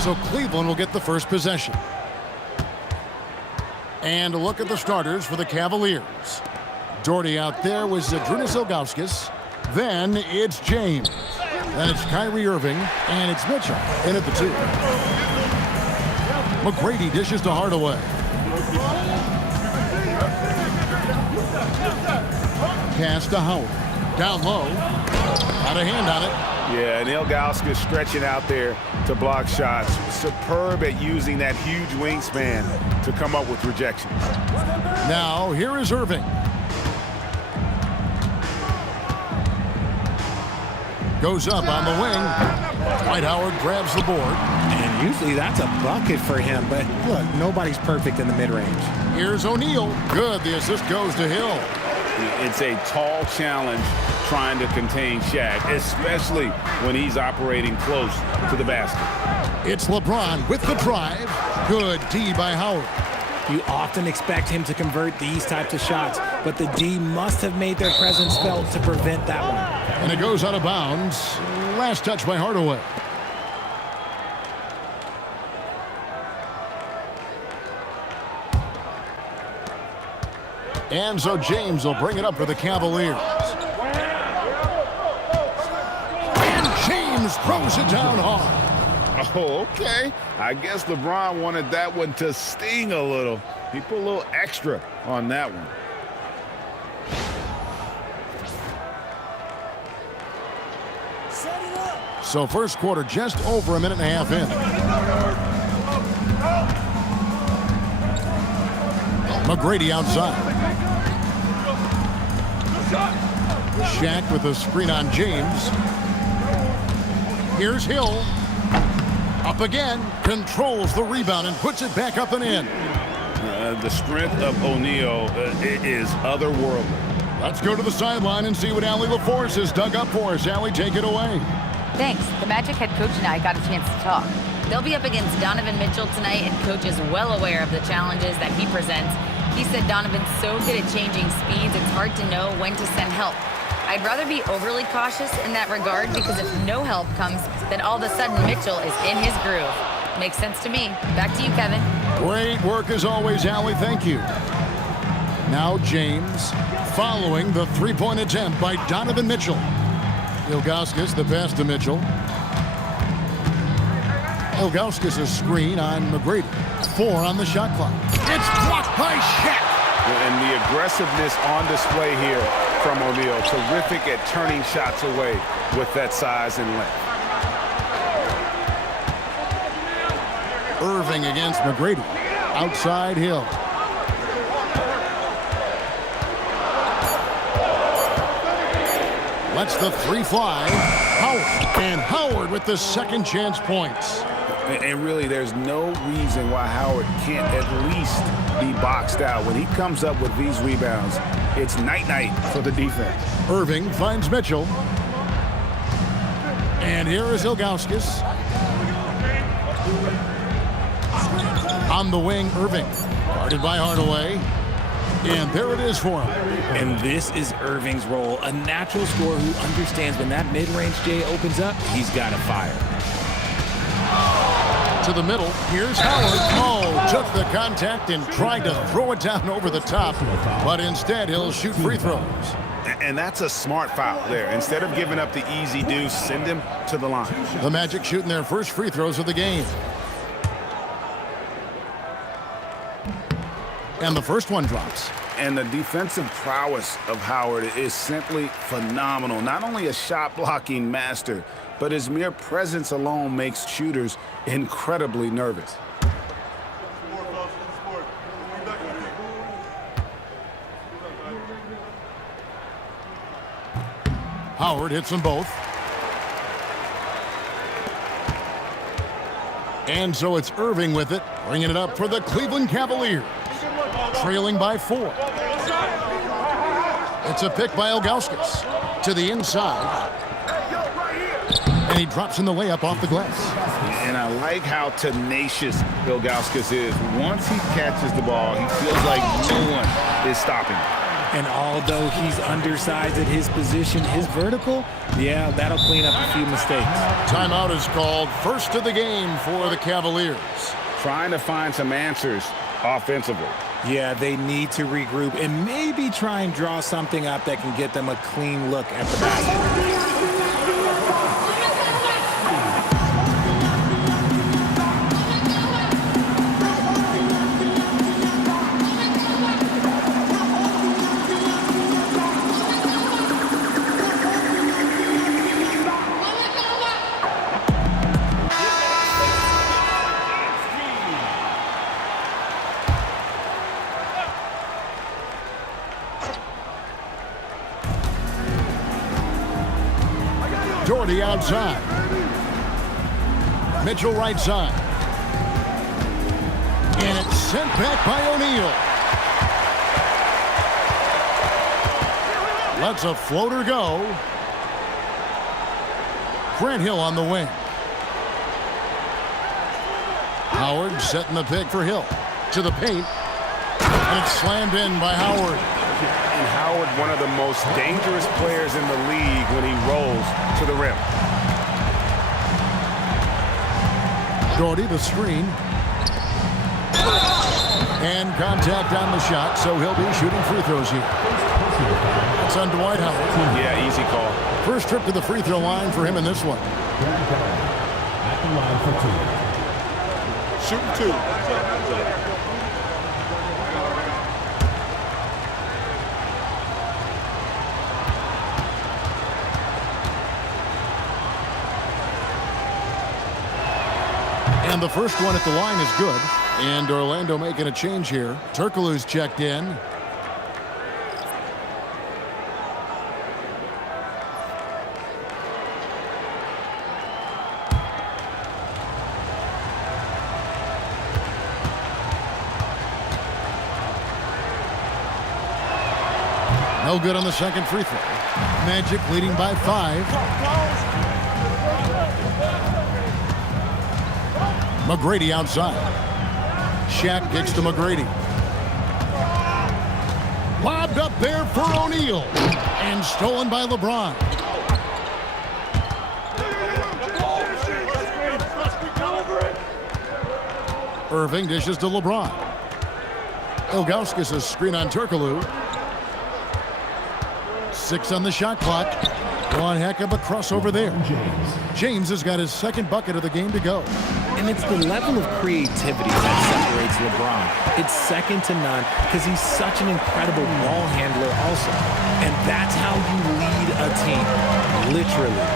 So Cleveland will get the first possession. And a look at the starters for the Cavaliers. Doherty out there was Zydrunas Ilgauskas. Then it's James. Then it's Kyrie Irving. And it's Mitchell in at the 2. McGrady dishes to Hardaway. Pass to Howard. Down low. Got a hand on it. Yeah, and Ilgauskas stretching out there to block shots. Superb at using that huge wingspan to come up with rejections. Now, here is Irving. Goes up on the wing. Dwight Howard grabs the board. And usually that's a bucket for him, but look, nobody's perfect in the mid-range. Here's O'Neal. Good. The assist goes to Hill. It's a tall challenge trying to contain Shaq, especially when he's operating close to the basket. It's LeBron with the drive. Good D by Howard. You often expect him to convert these types of shots, but the D must have made their presence felt to prevent that one. And it goes out of bounds. Last touch by Hardaway. And so James will bring it up for the Cavaliers. And James throws it down hard. Oh, okay. I guess LeBron wanted that one to sting a little. He put a little extra on that one. So first quarter just over a minute and a half in. McGrady outside. Shaq with a screen on James. Here's Hill. Up again. Controls the rebound and puts it back up and in. The strength of O'Neal is otherworldly. Let's go to the sideline and see what Allie LaForce has dug up for us. Allie, take it away. Thanks. The Magic head coach and I got a chance to talk. They'll be up against Donovan Mitchell tonight, and coach is well aware of the challenges that he presents. He said Donovan's so good at changing speeds, it's hard to know when to send help. I'd rather be overly cautious in that regard, because if no help comes, then all of a sudden Mitchell is in his groove. Makes sense to me. Back to you, Kevin. Great work as always, Allie. Thank you. Now James following the three-point attempt by Donovan Mitchell. Ilgauskas the pass to Mitchell. Ilgauskas' screen on McGrady. 4 on the shot clock. It's blocked by Shaq. And the aggressiveness on display here from O'Neal. Terrific at turning shots away with that size and length. Irving against McGrady. Outside Hill. Lets the 3 fly. Howard. And Howard with the second chance points. And really, there's no reason why Howard can't at least be boxed out. When he comes up with these rebounds, it's night-night for the defense. Irving finds Mitchell. And here is Ilgauskas. On the wing, Irving. Guarded by Hardaway. And there it is for him. And this is Irving's role, a natural scorer who understands when that mid-range J opens up, he's got to fire. To the middle, here's Howard. Oh, took the contact and tried to throw it down over the top, but instead he'll shoot free throws. And that's a smart foul there. Instead of giving up the easy deuce, send him to the line. The Magic shooting their first free throws of the game. And the first one drops. And the defensive prowess of Howard is simply phenomenal. Not only a shot-blocking master, but his mere presence alone makes shooters incredibly nervous. Howard hits them both. And so it's Irving with it, bringing it up for the Cleveland Cavaliers. Trailing by 4. It's a pick by Ilgauskas to the inside. And he drops in the layup off the glass. And I like how tenacious Ilgauskas is. Once he catches the ball, he feels like no one is stopping him. And although he's undersized at his position, his vertical, yeah, that'll clean up a few mistakes. Timeout is called. First of the game for the Cavaliers. Trying to find some answers offensively. Yeah, they need to regroup and maybe try and draw something up that can get them a clean look at the basket. Doherty outside. Mitchell right side. And it's sent back by O'Neal. Lets a floater go. Grant Hill on the wing. Howard setting the pick for Hill. To the paint. And it's slammed in by Howard. And Howard, one of the most dangerous players in the league when he rolls to the rim. Doherty, the screen. And contact on the shot, so he'll be shooting free throws here. It's on Dwight Howard. Yeah, easy call. First trip to the free throw line for him in this one. At the line for two. Shooting two. And the first one at the line is good. And Orlando making a change here. Turkoglu's checked in. No good on the second free throw. Magic leading by 5. McGrady outside. Shaq kicks to McGrady. Lobbed up there for O'Neal. And stolen by LeBron. Irving dishes to LeBron. Ilgauskas' screen on Turkoglu. 6 on the shot clock. One heck of a crossover there. James has got his second bucket of the game to go. And it's the level of creativity that separates LeBron. It's second to none because he's such an incredible ball handler also. And that's how you lead a team, literally.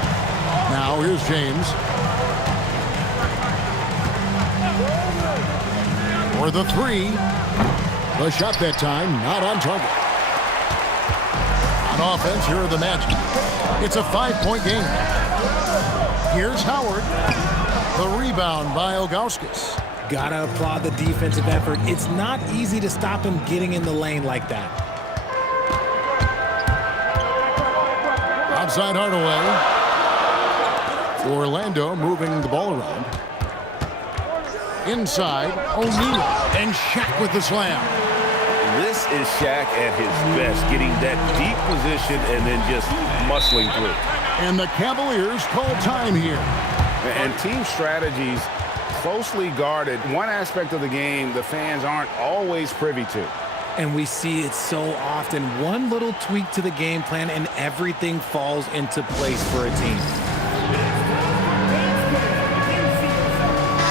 Now here's James. For the 3. The shot that time, not on target. On offense, here are the Magic. It's a 5-point game. Here's Howard. The rebound by Ilgauskas. Gotta applaud the defensive effort. It's not easy to stop him getting in the lane like that. Outside Hardaway. Orlando moving the ball around. Inside, O'Neal. And Shaq with the slam. This is Shaq at his best, getting that deep position and then just muscling through. And the Cavaliers call time here. And team strategies closely guarded. One aspect of the game the fans aren't always privy to. And we see it so often. One little tweak to the game plan and everything falls into place for a team.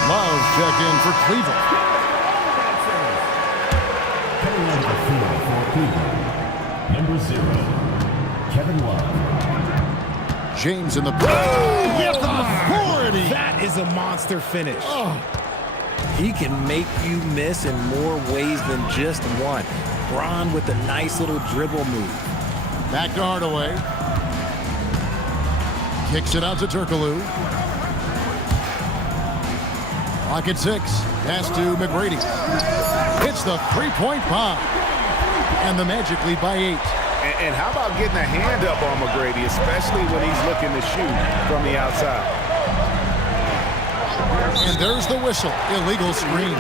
Love check in for Cleveland. Number 0, Kevin Love. James in the with authority. That is a monster finish. He can make you miss in more ways than just one. Bron with a nice little dribble move. Back to Hardaway. Kicks it out to Turkoglu. Clock at 6. Pass to McGrady. Hits the three-point bomb. And the Magic lead by 8. And how about getting a hand up on McGrady, especially when he's looking to shoot from the outside? And there's the whistle. Illegal screen.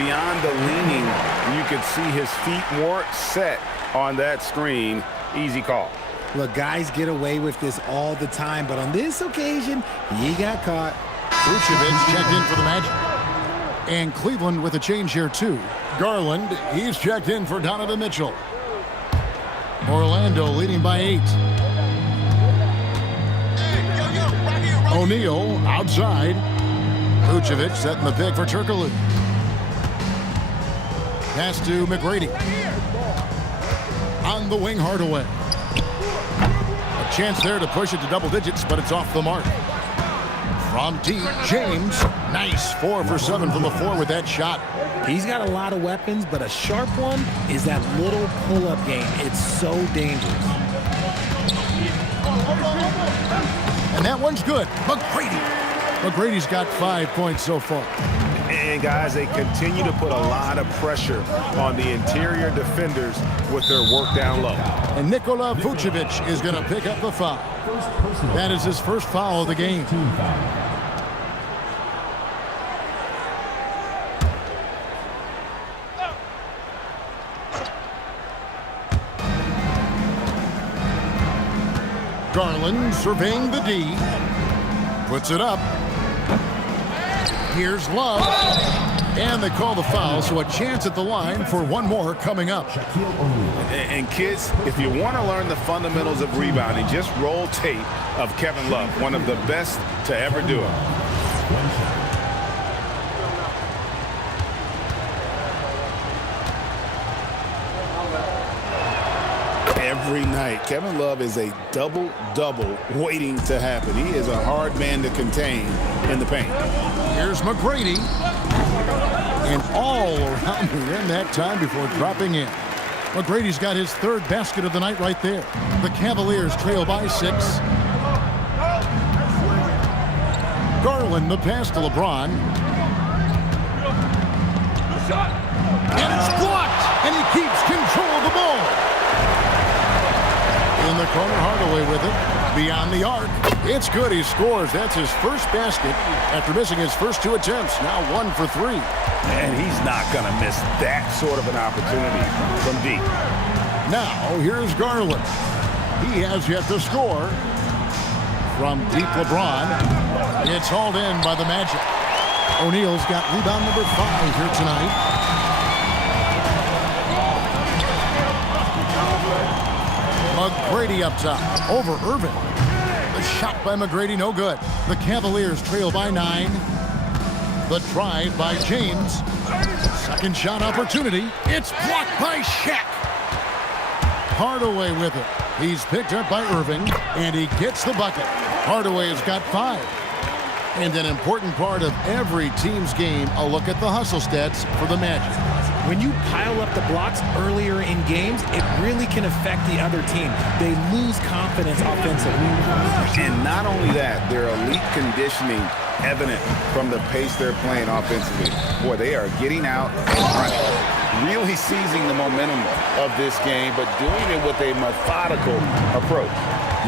Beyond the leaning, you could see his feet weren't set on that screen. Easy call. Look, guys get away with this all the time, but on this occasion, he got caught. Vucevic checked in for the Magic. And Cleveland with a change here, too. Garland, he's checked in for Donovan Mitchell. Orlando leading by 8. O'Neal outside. Vucevic setting the pick for Turkoglu. Pass to McGrady. On the wing, Hardaway. A chance there to push it to double digits, but it's off the mark. From deep, James. Nice 4 for 7 from the floor with that shot. He's got a lot of weapons, but a sharp one is that little pull-up game. It's so dangerous. And that one's good. McGrady's got 5 points so far. And, guys, they continue to put a lot of pressure on the interior defenders with their work down low. And Nikola Vucevic is going to pick up the foul. That is his first foul of the game. Team foul. Garland surveying the D. Puts it up. Here's Love. And they call the foul, so a chance at the line for one more coming up. And kids, if you want to learn the fundamentals of rebounding, just roll tape of Kevin Love, one of the best to ever do it. Every night, Kevin Love is a double-double waiting to happen. He is a hard man to contain in the paint. Here's McGrady. And all around the rim that time before dropping in. McGrady's got his third basket of the night right there. The Cavaliers trail by 6. Garland, the pass to LeBron. And it's blocked. And he keeps control of the ball. In the corner, Hardaway with it. Beyond the arc. It's good. He scores. That's his first basket after missing his first 2 attempts. Now 1 for 3. And he's not going to miss that sort of an opportunity from deep. Now, here's Garland. He has yet to score. From deep, LeBron. It's hauled in by the Magic. O'Neal's got rebound number 5 here tonight. McGrady up top. Over Irving. The shot by McGrady, no good. The Cavaliers trail by 9. The drive by James. Second shot opportunity. It's blocked by Shaq. Hardaway with it. He's picked up by Irving, and he gets the bucket. Hardaway has got 5. And an important part of every team's game, a look at the hustle stats for the Magic. When you pile up the blocks earlier in games, it really can affect the other team. They lose confidence offensively. And not only that, their elite conditioning evident from the pace they're playing offensively. Boy, they are getting out and running. Really seizing the momentum of this game, but doing it with a methodical approach.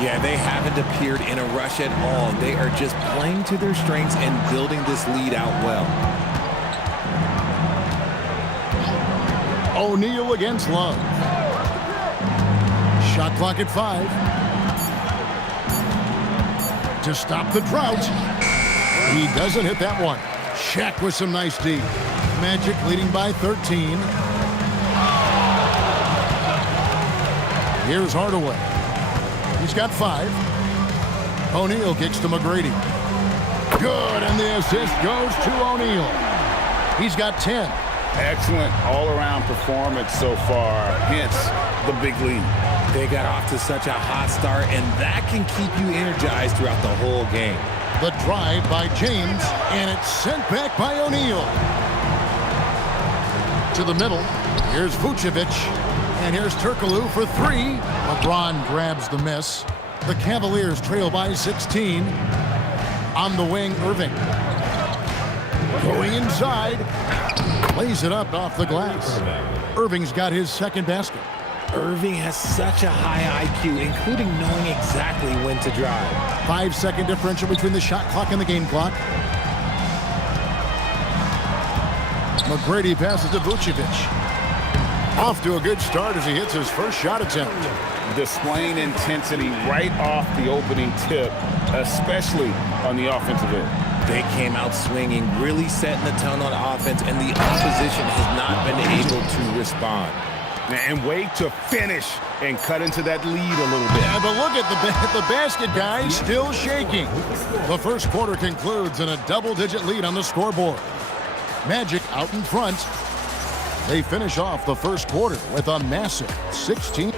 Yeah, they haven't appeared in a rush at all. They are just playing to their strengths and building this lead out well. O'Neal against Love. Shot clock at 5. To stop the drought. He doesn't hit that one. Shaq with some nice D. Magic leading by 13. Here's Hardaway. He's got 5. O'Neal kicks to McGrady. Good, and the assist goes to O'Neal. He's got 10. Excellent all-around performance so far, hence the big lead. They got off to such a hot start, and that can keep you energized throughout the whole game. The drive by James, and it's sent back by O'Neal. To the middle, here's Vucevic, and here's Turkoglu for 3. LeBron grabs the miss. The Cavaliers trail by 16. On the wing, Irving. Going inside. Lays it up off the glass. Irving's got his second basket. Irving has such a high IQ, including knowing exactly when to drive. 5-second differential between the shot clock and the game clock. McGrady passes to Vucevic. Off to a good start as he hits his first shot attempt. Displaying intensity right off the opening tip, especially on the offensive end. They came out swinging, really setting the tone on offense, and the opposition has not been able to respond. And wait to finish and cut into that lead a little bit. Yeah, but look at the basket, guys, still shaking. The first quarter concludes in a double-digit lead on the scoreboard. Magic out in front. They finish off the first quarter with a massive 16.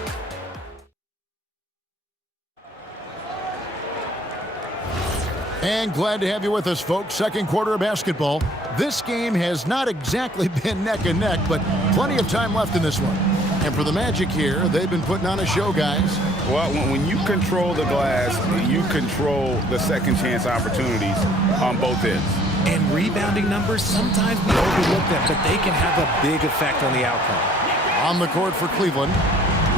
And glad to have you with us, folks. Second quarter of basketball. This game has not exactly been neck and neck, but plenty of time left in this one. And for the Magic here, they've been putting on a show, guys. Well, when you control the glass, you control the second chance opportunities on both ends. And rebounding numbers, sometimes we overlook them, but they can have a big effect on the outcome. On the court for Cleveland,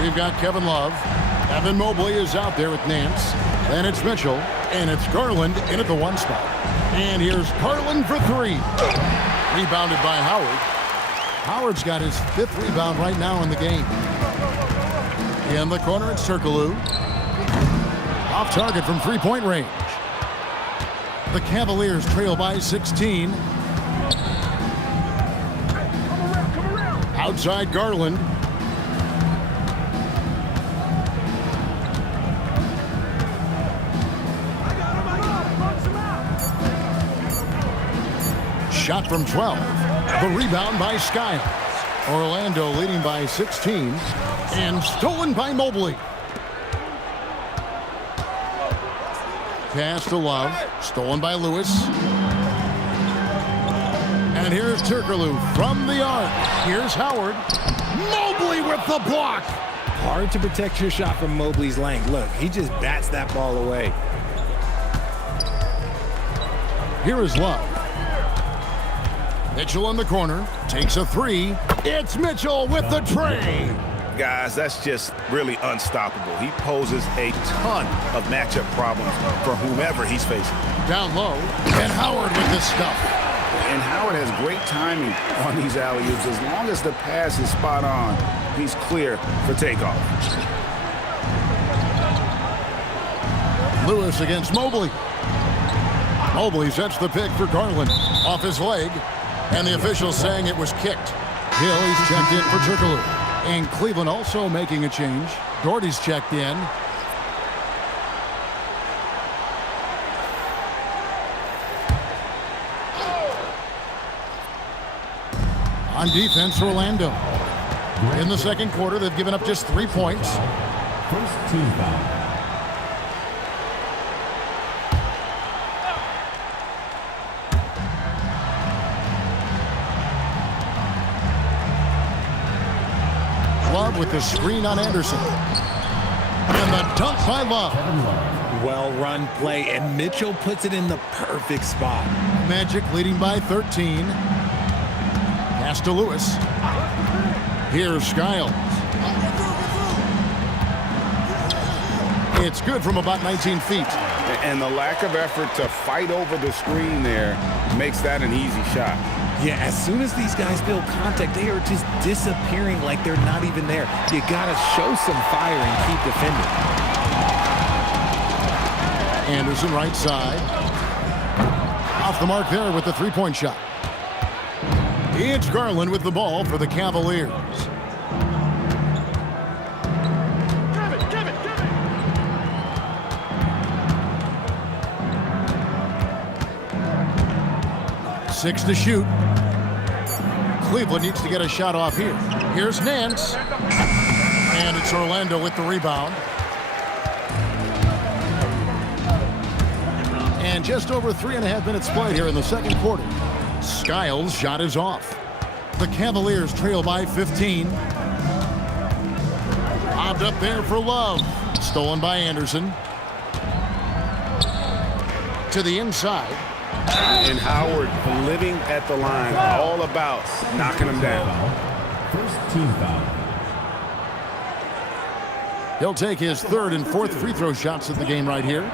we've got Kevin Love. Evan Mobley is out there with Nance. Then it's Mitchell, and it's Garland in at the 1 spot. And here's Garland for 3. Rebounded by Howard. Howard's got his 5th rebound right now in the game. In the corner, it's Turkoglu. Off target from three-point range. The Cavaliers trail by 16. Outside Garland. Shot from 12. The rebound by Skiles. Orlando leading by 16. And stolen by Mobley. Pass to Love. Stolen by Lewis. And here's Turkoglu from the arc. Here's Howard. Mobley with the block. Hard to protect your shot from Mobley's length. Look, he just bats that ball away. Here is Love. Mitchell in the corner. Takes a 3. It's Mitchell with the tray. Guys, that's just really unstoppable. He poses a ton of matchup problems for whomever he's facing. Down low, and Howard with the stuff. And Howard has great timing on these alley-oops. As long as the pass is spot on, he's clear for takeoff. Lewis against Mobley. Mobley sets the pick for Garland. Off his leg, and the official saying it was kicked. Hill, he's checked in for Turkoglu. And Cleveland also making a change. Doherty's checked in. On defense, Orlando. In the second quarter, they've given up just 3 points. First team foul. Love with the screen on Anderson. And the dunk by Love. Well-run play, and Mitchell puts it in the perfect spot. Magic leading by 13. Pass to Lewis. Here's Skiles. It's good from about 19 feet. And the lack of effort to fight over the screen there makes that an easy shot. Yeah, as soon as these guys feel contact, they are just disappearing like they're not even there. You gotta show some fire and keep defending. Anderson right side. Off the mark there with the three-point shot. It's Garland with the ball for the Cavaliers. Six to shoot. Cleveland needs to get a shot off here. Here's Nance. And it's Orlando with the rebound. And just over 3.5 minutes played here in the second quarter. Skiles' shot is off. The Cavaliers trail by 15. Lobbed up there for Love. Stolen by Anderson. To the inside. And Howard living at the line, all about knocking him down. First team foul. He'll take his third and fourth free throw shots of the game right here.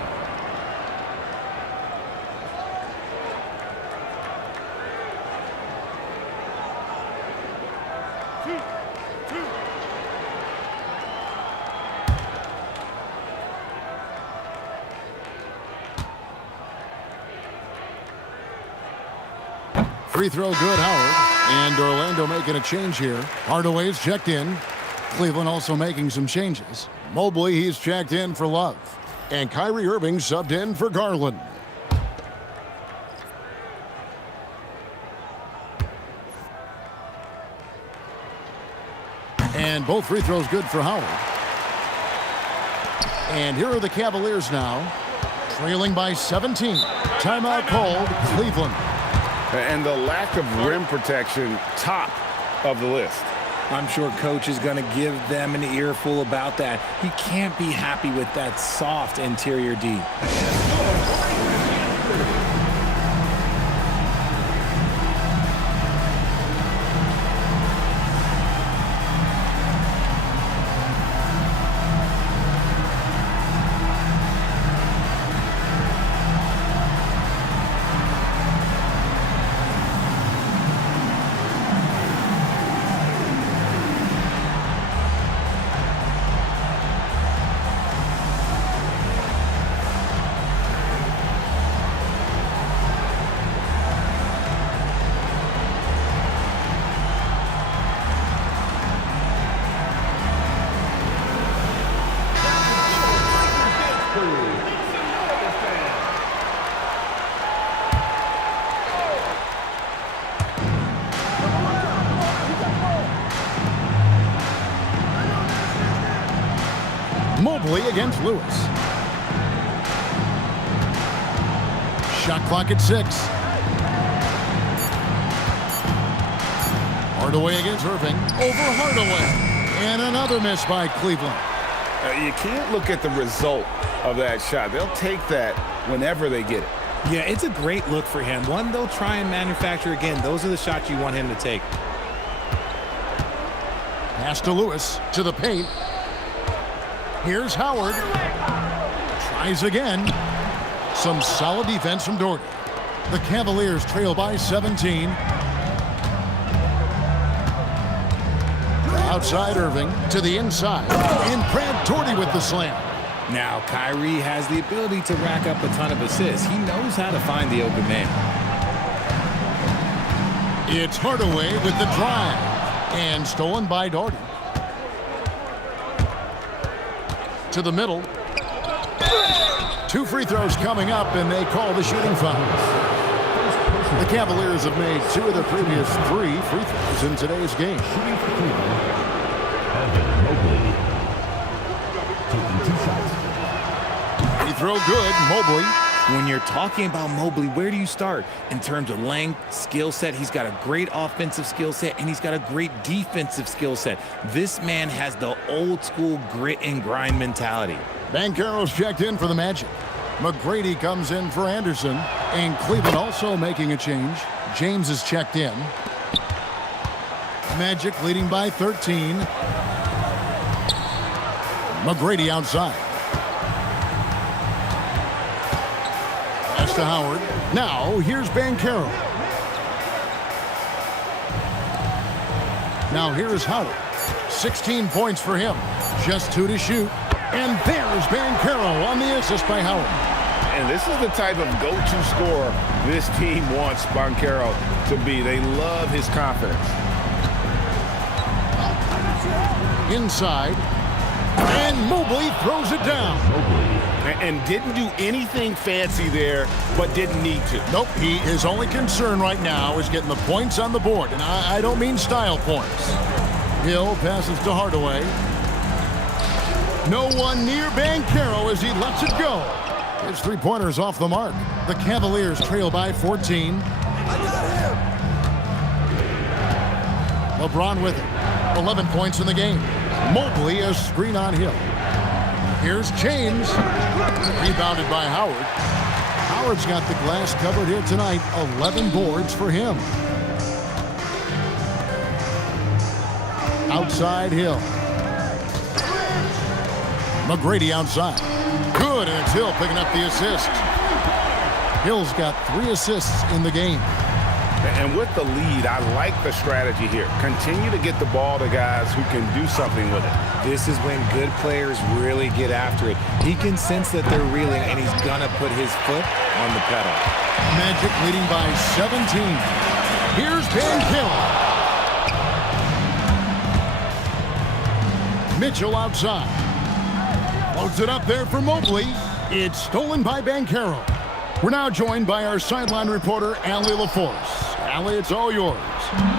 Free throw good, Howard. And Orlando making a change here. Hardaway's checked in. Cleveland also making some changes. Mobley, he's checked in for Love. And Kyrie Irving subbed in for Garland. And both free throws good for Howard. And here are the Cavaliers now, trailing by 17. Timeout called, Cleveland. And the lack of rim protection, top of the list. I'm sure coach is going to give them an earful about that. He can't be happy with that soft interior D. Mobley against Lewis. Shot clock at 6. Hardaway against Irving. Over Hardaway. And another miss by Cleveland. You can't look at the result of that shot. They'll take that whenever they get it. Yeah, it's a great look for him. One they'll try and manufacture again. Those are the shots you want him to take. Pass to Lewis, to the paint. Here's Howard. Tries again. Some solid defense from Doherty. The Cavaliers trail by 17. Outside Irving to the inside. And Brad Doherty with the slam. Now, Kyrie has the ability to rack up a ton of assists. He knows how to find the open man. It's Hardaway with the drive. And stolen by Doherty. To the middle. 2 free throws coming up, and they call the shooting foul. The Cavaliers have made 2 of their previous 3 free throws in today's game. Shooting for Cleveland, Evan Mobley. Taking 2 shots. Free throw good, Mobley. When you're talking about Mobley, where do you start? In terms of length, skill set, he's got a great offensive skill set, and he's got a great defensive skill set. This man has the old school grit and grind mentality. Banchero's checked in for the Magic. McGrady comes in for Anderson. And Cleveland also making a change. James is checked in. Magic leading by 13. McGrady outside. Pass to Howard. Now here's Banchero. Now here's Howard. 16 points for him. Just 2 to shoot. And there's Banchero on the assist by Howard. And this is the type of go-to scorer this team wants Banchero to be. They love his confidence. Inside. And Mobley throws it down. And didn't do anything fancy there, but didn't need to. Nope, his only concern right now is getting the points on the board. And I don't mean style points. Hill passes to Hardaway. No one near Banchero as he lets it go. His 3-pointer's off the mark. The Cavaliers trail by 14. LeBron with it. 11 points in the game. Mobley a screen on Hill. Here's James. Rebounded by Howard. Howard's got the glass covered here tonight. 11 boards for him. Outside Hill. McGrady outside. Good, and it's Hill picking up the assist. Hill's got 3 assists in the game. And with the lead, I like the strategy here. Continue to get the ball to guys who can do something with it. This is when good players really get after it. He can sense that they're reeling, and he's going to put his foot on the pedal. Magic leading by 17. Here's Banchero. Mitchell outside. Loads it up there for Mobley. It's stolen by Banchero. We're now joined by our sideline reporter, Allie LaForce. Allie, it's all yours.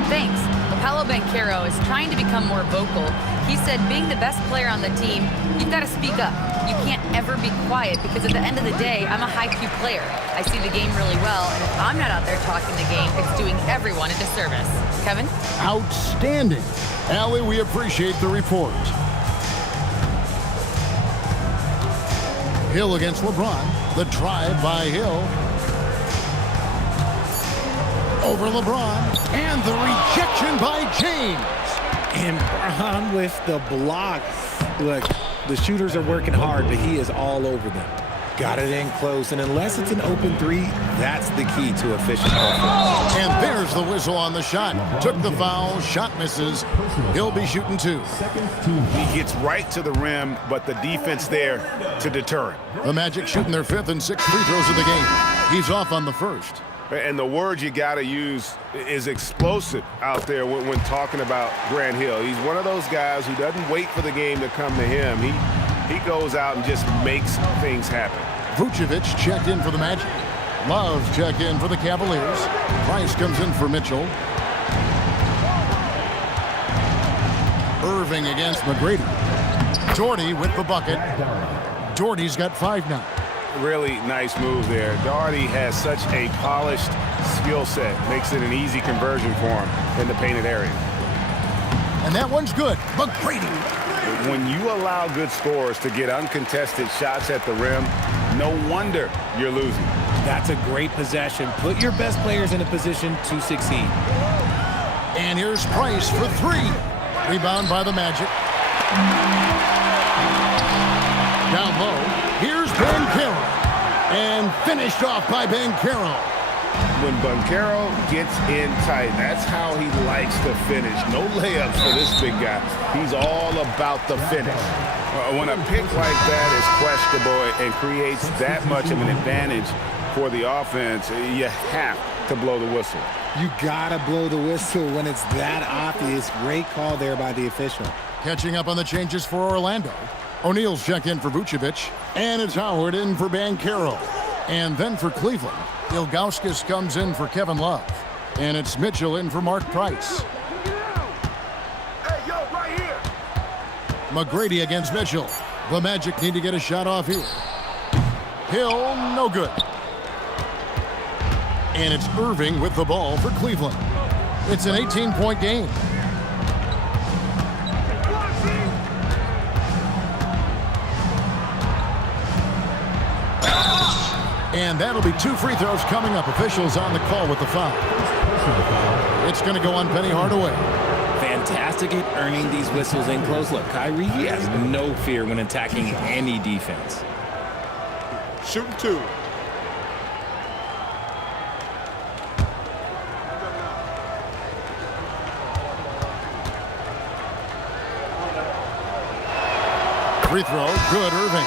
Thanks. Paolo Banchero is trying to become more vocal. He said being the best player on the team, you've got to speak up. You can't ever be quiet because at the end of the day, I'm a high-Q player. I see the game really well, and if I'm not out there talking the game, it's doing everyone a disservice. Kevin? Outstanding. Allie, we appreciate the report. Hill against LeBron. The drive by Hill. Over LeBron. And the rejection by James. And Brown with the block. Look, the shooters are working hard, but he is all over them. Got it in close, and unless it's an open three, that's the key to efficient offense. And there's the whistle on the shot. Took the foul, shot misses. He'll be shooting two. He gets right to the rim, but the defense there to deter him. The Magic shooting their 5th and 6th free throws of the game. He's off on the first. And the word you got to use is explosive out there when talking about Grant Hill. He's one of those guys who doesn't wait for the game to come to him. He goes out and just makes things happen. Vucevic checked in for the Magic. Love checked in for the Cavaliers. Price comes in for Mitchell. Irving against McGrady. Doherty with the bucket. Doherty's got 5 now. Really nice move there. Doherty has such a polished skill set. Makes it an easy conversion for him in the painted area. And that one's good. McGrady. When you allow good scorers to get uncontested shots at the rim, no wonder you're losing. That's a great possession. Put your best players in a position to succeed. And here's Price for 3. Rebound by the Magic. Down low. Here's Banchero. And finished off by Banchero. When Banchero gets in tight, that's how he likes to finish. No layups for this big guy. He's all about the finish. When a pick like that is questionable and creates that much of an advantage for the offense, you have to blow the whistle. You gotta blow the whistle when it's that obvious. Great call there by the official. Catching up on the changes for Orlando. O'Neal's check in for Vucevic. And it's Howard in for Banchero. And then for Cleveland, Ilgauskas comes in for Kevin Love. And it's Mitchell in for Mark Price. Hey, yo, right here. McGrady against Mitchell. The Magic need to get a shot off here. Hill, no good. And it's Irving with the ball for Cleveland. It's an 18-point game. And that'll be 2 free throws coming up. Officials on the call with the foul. It's going to go on Penny Hardaway. Fantastic at earning these whistles in close. Look, Kyrie, he has no fear when attacking any defense. Shooting 2. Free throw, good, Irving.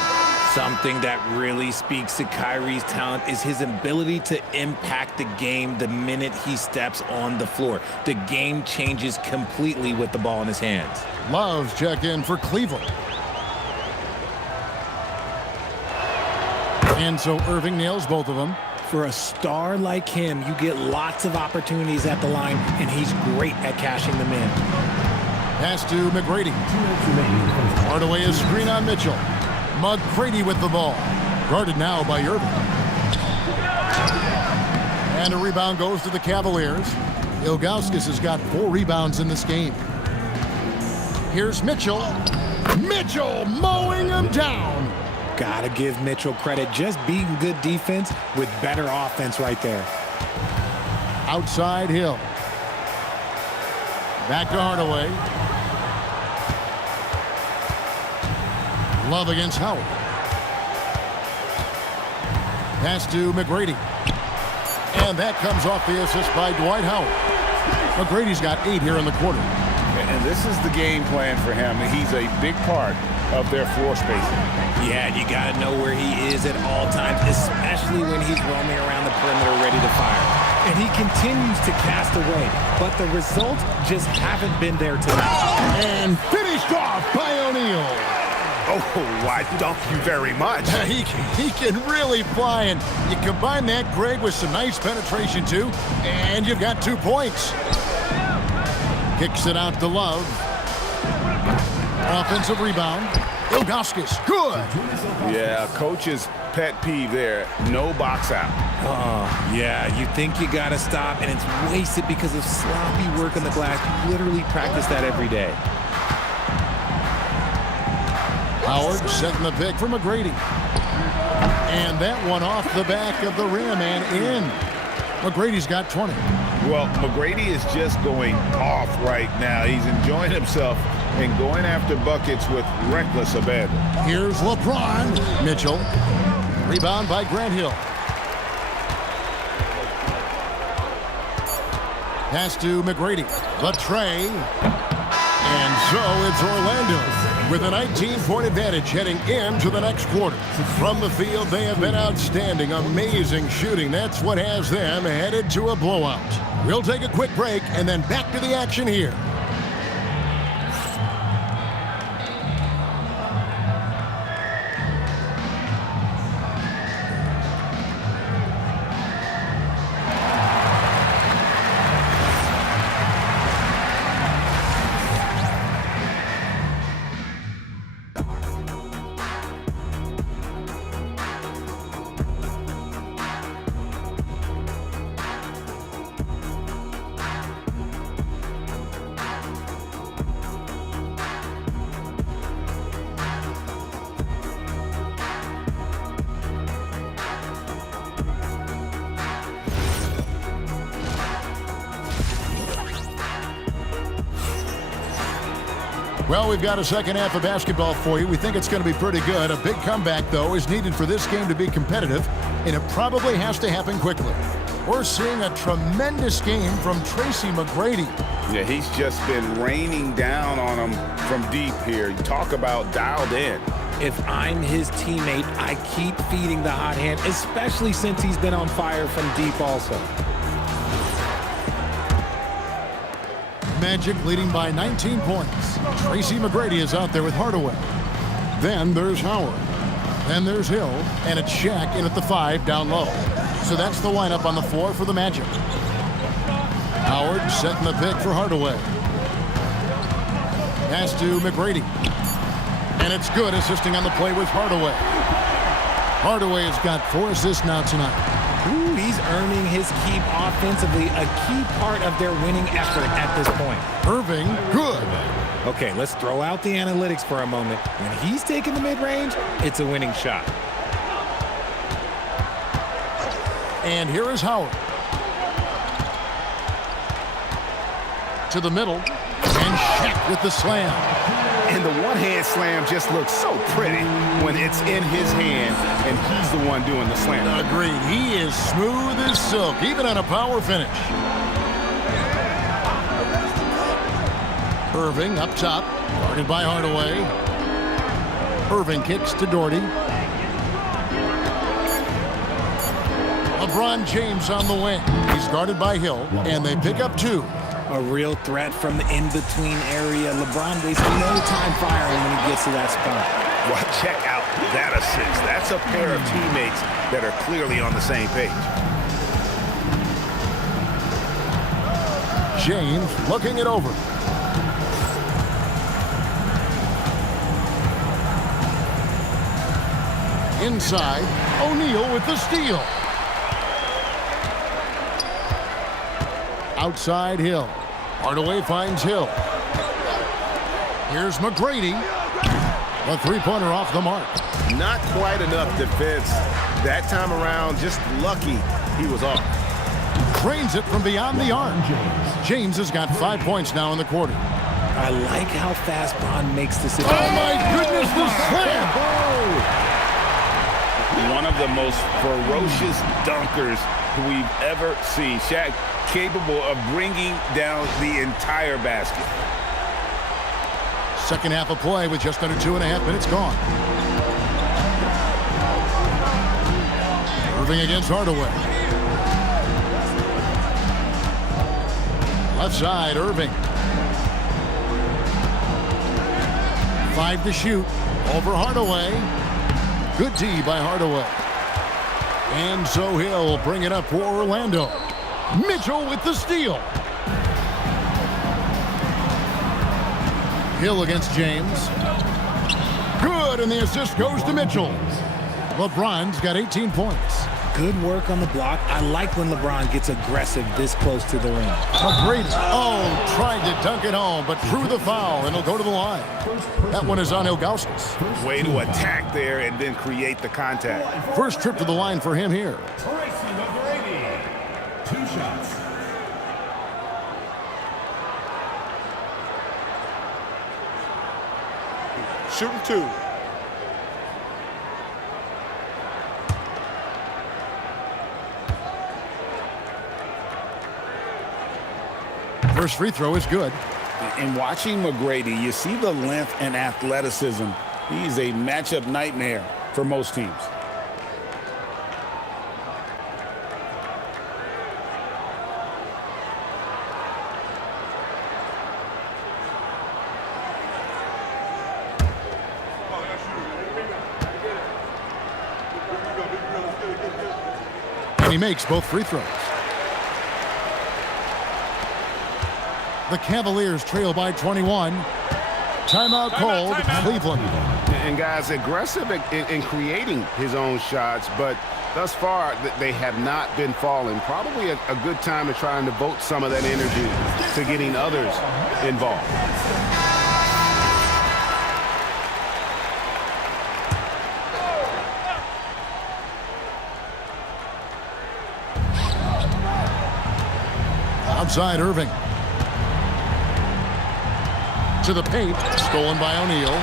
Something that really speaks to Kyrie's talent is his ability to impact the game the minute he steps on the floor. The game changes completely with the ball in his hands. Love's check in for Cleveland. And so Irving nails both of them. For a star like him, you get lots of opportunities at the line, and he's great at cashing them in. Pass to McGrady. Hardaway is screen on Mitchell. McGrady with the ball. Guarded now by Irving. And a rebound goes to the Cavaliers. Ilgauskas has got 4 rebounds in this game. Here's Mitchell. Mitchell mowing him down. Gotta give Mitchell credit. Just beating good defense with better offense right there. Outside Hill. Back to Hardaway. Love against Howard. Pass to McGrady. And that comes off the assist by Dwight Howard. McGrady's got 8 here in the quarter. And this is the game plan for him. He's a big part of their floor spacing. Yeah, you got to know where he is at all times, especially when he's roaming around the perimeter ready to fire. and he continues to cast away, but the results just haven't been there tonight. And finished off by O'Neal. Oh, why, thank you very much. He can really fly, and you combine that, Greg, with some nice penetration, too, and you've got 2 points. Kicks it out to Love. Offensive rebound. Ilgauskas, good. Yeah, coach's pet peeve there. No box out. Yeah, you think you got to stop, and it's wasted because of sloppy work on the glass. You literally practice that every day. Howard setting the pick for McGrady. And that one off the back of the rim and in. McGrady's got 20. Well, McGrady is just going off right now. He's enjoying himself and going after buckets with reckless abandon. Here's LeBron. Mitchell. Rebound by Grant Hill. Pass to McGrady. The tray. And so it's Orlando with a 19-point advantage heading into the next quarter. From the field, they have been outstanding. Amazing shooting. That's what has them headed to a blowout. We'll take a quick break and then back to the action here. Well, we've got a second half of basketball for you. We think it's going to be pretty good. A big comeback, though, is needed for this game to be competitive, and it probably has to happen quickly. We're seeing a tremendous game from Tracy McGrady. Yeah, he's just been raining down on him from deep here. Talk about dialed in. If I'm his teammate, I keep feeding the hot hand, especially since he's been on fire from deep also. Magic leading by 19 points. Tracy McGrady is out there with Hardaway. Then there's Howard. Then there's Hill. And it's Shaq in at the 5 down low. So that's the lineup on the floor for the Magic. Howard setting the pick for Hardaway. Pass to McGrady. And it's good, assisting on the play with Hardaway. Hardaway has got 4 assists now tonight. Ooh, he's earning his keep offensively, a key part of their winning effort at this point. Irving, good. Okay, let's throw out the analytics for a moment. When he's taking the mid-range, it's a winning shot. And here is Howard. To the middle. And Shaq with the slam. And the one-hand slam just looks so pretty when it's in his hand and he's the one doing the slam. Agreed. He is smooth as silk, even on a power finish. Irving up top, guarded by Hardaway. Irving kicks to Doherty. LeBron James on the wing. He's guarded by Hill, and they pick up 2. A real threat from the in-between area. LeBron wastes no time firing when he gets to that spot. Well, check out that assist. That's a pair of teammates that are clearly on the same page. James looking it over. Inside, O'Neal with the steal. Outside Hill. Hardaway finds Hill. Here's McGrady. A three-pointer off the mark. Not quite enough defense that time around. Just lucky he was off. Cranes it from beyond the arc. James has got 5 points now in the quarter. I like how fast Bron makes this. Oh, my goodness, the slam! One of the most ferocious dunkers we've ever seen. Shaq capable of bringing down the entire basket. Second half of play with just under 2.5 minutes gone. Irving against Hardaway. Left side, Irving. 5 to shoot. Over Hardaway. Good D by Hardaway. And so he'll bring it up for Orlando. Mitchell with the steal. Hill against James. Good, and the assist goes to Mitchell. LeBron's got 18 points. Good work on the block. I like when LeBron gets aggressive this close to the rim. McGrady, tried to dunk it home, but drew the foul, and he'll go to the line. That one is on Ilgauskas. Way to attack there and then create the contact. First trip to the line for him here. Tracy McGrady. 2 shots. Shooting 2. First free throw is good. In watching McGrady, you see the length and athleticism. He's a matchup nightmare for most teams. And he makes both free throws. The Cavaliers trail by 21. Timeout called, Cleveland. And guys, aggressive in creating his own shots, but thus far they have not been falling. Probably a good time to try and devote some of that energy to getting others involved. Outside Irving. To the paint, stolen by O'Neal.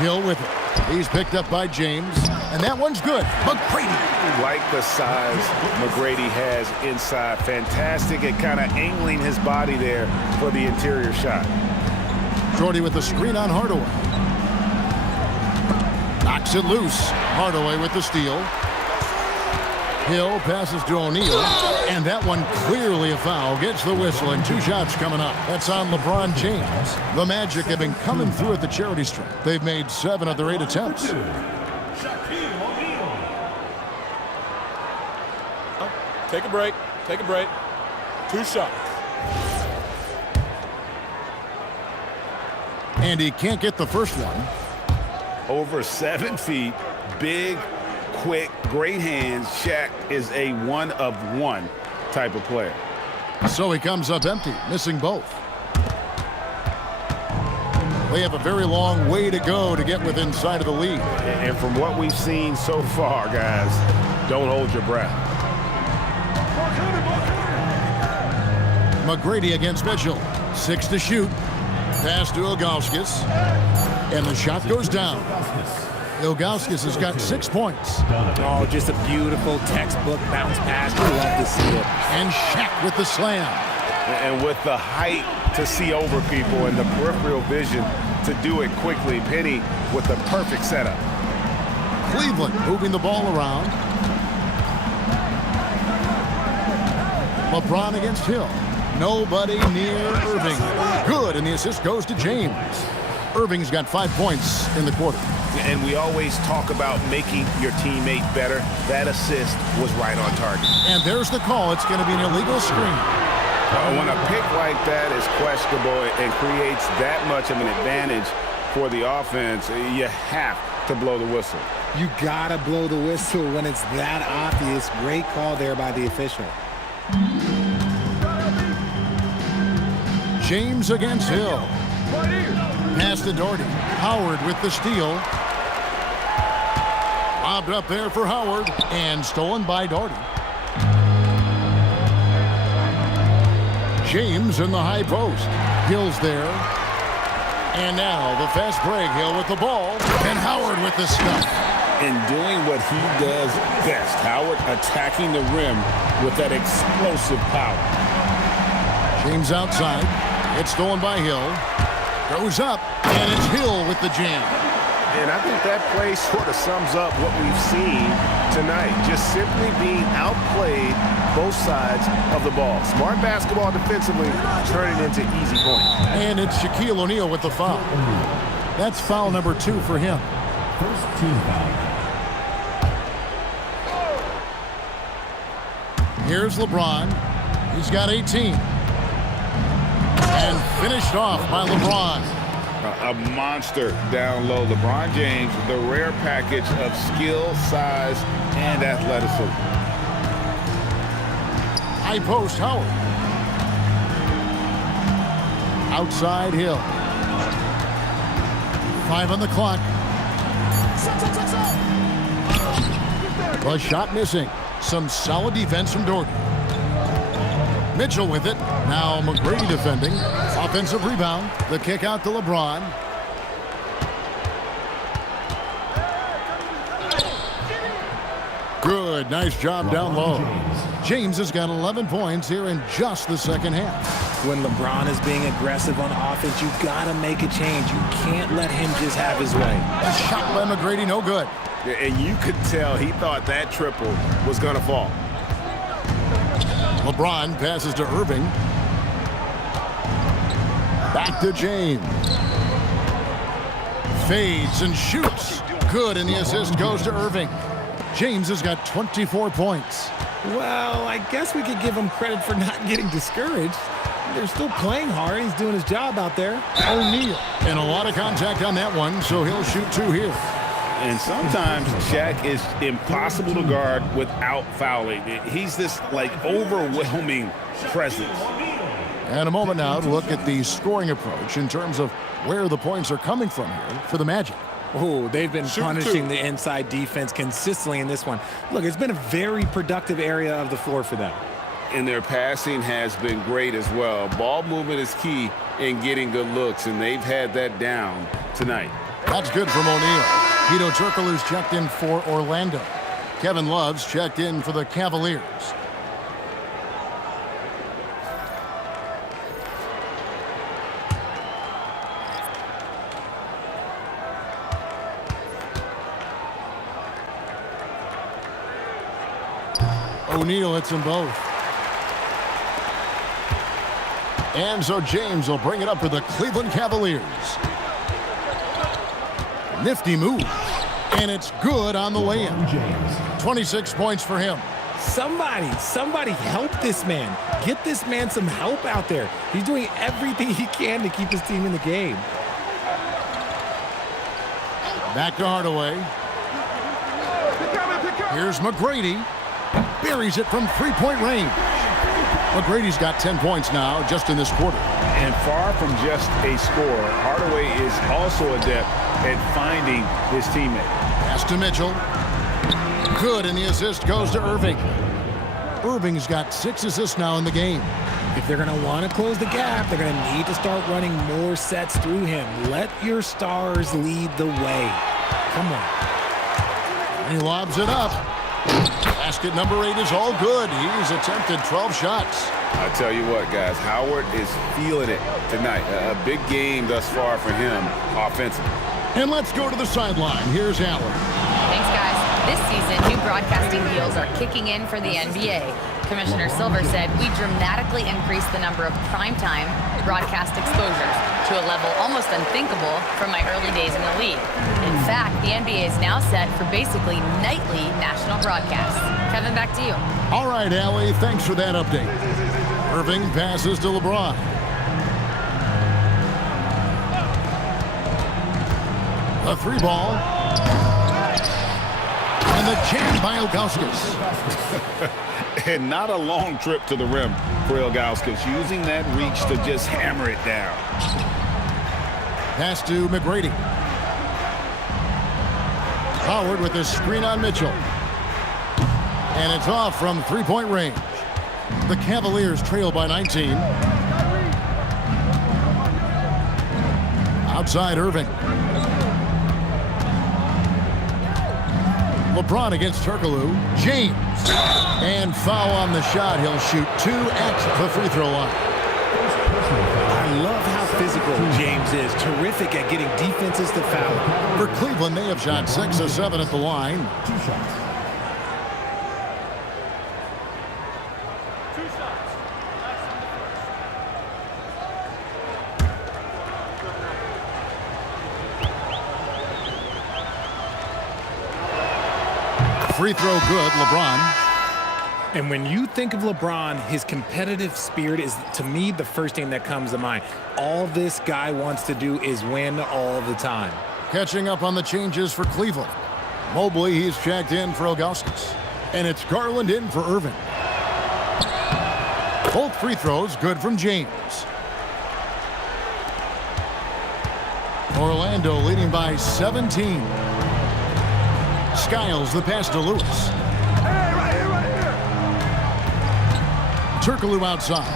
Hill with it. He's picked up by James, and that one's good. McGrady. Like the size McGrady has inside. Fantastic at kind of angling his body there for the interior shot. Jordy with the screen on Hardaway. Knocks it loose. Hardaway with the steal. Hill passes to O'Neal, and that one clearly a foul. Gets the whistle, and 2 shots coming up. That's on LeBron James. The Magic have been coming through at the charity stripe. They've made 7 of their 8 attempts. Take a break. Take a break. 2 shots. And he can't get the first one. Over 7 feet, big, quick, great hands. Shaq is a one-of-one type of player. So he comes up empty, missing both. They have a very long way to go to get within sight of the lead. And from what we've seen so far, guys, don't hold your breath. McGrady against Mitchell. 6 to shoot. Pass to Ilgauskas. And the shot goes down. Ilgauskas has got 6 points. Oh, just a beautiful textbook bounce pass. We love to see it. And Shaq with the slam. And with the height to see over people and the peripheral vision to do it quickly, Penny with the perfect setup. Cleveland moving the ball around. LeBron against Hill. Nobody near Irving. Good, and the assist goes to James. Irving's got 5 points in the quarter. And we always talk about making your teammate better. That assist was right on target. And there's the call. It's going to be an illegal screen. When a pick like that is questionable and creates that much of an advantage for the offense, you have to blow the whistle. You gotta blow the whistle when it's that obvious. Great call there by the official. James against Hill. Pass to Doherty. Howard with the steal. Lobbed up there for Howard and stolen by Doherty. James in the high post. Hill's there. And now the fast break. Hill with the ball. And Howard with the stuff. And doing what he does best. Howard attacking the rim with that explosive power. James outside. It's stolen by Hill. Goes up. And it's Hill with the jam. And I think that play sort of sums up what we've seen tonight. Just simply being outplayed both sides of the ball. Smart basketball defensively, turning into easy points. And it's Shaquille O'Neal with the foul. That's foul number 2 for him. First team foul. Here's LeBron. He's got 18. And finished off by LeBron. A monster down low. LeBron James, the rare package of skill, size, and athleticism. High post Howard. Outside Hill. 5 on the clock. The shot missing. Some solid defense from Dorton. Mitchell with it. Now McGrady defending. Offensive rebound. The kick out to LeBron. Good. Nice job down low. James has got 11 points here in just the second half. When LeBron is being aggressive on offense, you got to make a change. You can't let him just have his way. A shot by McGrady, no good. And you could tell he thought that triple was going to fall. LeBron passes to Irving. Back to James. Fades and shoots. Good, and the assist goes to Irving. James has got 24 points. Well, I guess we could give him credit for not getting discouraged. They're still playing hard. He's doing his job out there. O'Neal. And a lot of contact on that one, so he'll shoot 2 here. And sometimes Shaq is impossible to guard without fouling. He's this, like, overwhelming presence. And a moment now to look at the scoring approach in terms of where the points are coming from here for the Magic. Oh, they've been punishing the inside defense consistently in this one. Look, it's been a very productive area of the floor for them. And their passing has been great as well. Ball movement is key in getting good looks, and they've had that down tonight. That's good from O'Neal. Guido Turkoglu's checked in for Orlando. Kevin Love's checked in for the Cavaliers. O'Neal hits them both. And so James will bring it up for the Cleveland Cavaliers. Nifty move. And it's good on the way in. 26 points for him. Somebody help this man. Get this man some help out there. He's doing everything he can to keep his team in the game. Back to Hardaway. Here's McGrady. Buries it from three-point range. McGrady's got 10 points now just in this quarter. And far from just a scorer, Hardaway is also adept at finding his teammate. Pass to Mitchell. Good, and the assist goes to Irving. Irving's got 6 assists now in the game. If they're going to want to close the gap, they're going to need to start running more sets through him. Let your stars lead the way. Come on. He lobs it up. Basket number 8 is all good. He's attempted 12 shots. I tell you what, guys, Howard is feeling it tonight. A big game thus far for him offensively. And let's go to the sideline. Here's Howard. Thanks, guys. This season, new broadcasting deals are kicking in for the NBA. Commissioner Silver said we dramatically increased the number of primetime broadcast exposures to a level almost unthinkable from my early days in the league. In fact, the NBA is now set for basically nightly national broadcasts. Kevin, back to you. All right, Allie, thanks for that update. Irving passes to LeBron. A 3-ball. And the jam by Ilgauskas. And not a long trip to the rim for Ilgauskas, using that reach to just hammer it down. Pass to McGrady. Howard with a screen on Mitchell. And it's off from three-point range. The Cavaliers trail by 19. Outside Irving. LeBron against Turkoglu. James. And foul on the shot. He'll shoot 2 at the free throw line. I love how physical James James is terrific at getting defenses to foul. For Cleveland, they have shot 6 of 7 at the line. 2 shots. Free throw good, LeBron. And when you think of LeBron, his competitive spirit is, to me, the first thing that comes to mind. All this guy wants to do is win all the time. Catching up on the changes for Cleveland. Mobley, he's checked in for Augustus. And it's Garland in for Irving. Both free throws good from James. Orlando leading by 17. Skiles the pass to Lewis. Hey, right here. Turkoglu outside.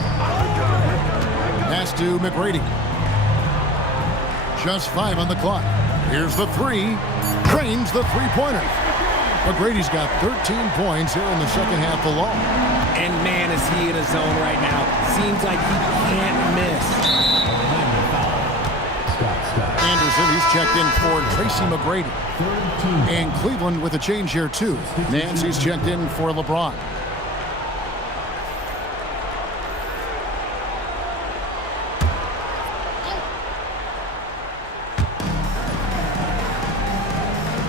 Pass to McGrady. Just 5 on the clock. Here's the 3. Trains the three-pointer. McGrady's got 13 points here in the second half alone. And man, is he in a zone right now. Seems like he can't miss. Anderson, he's checked in for Tracy McGrady. And Cleveland with a change here, too. Nance, he's checked in for LeBron.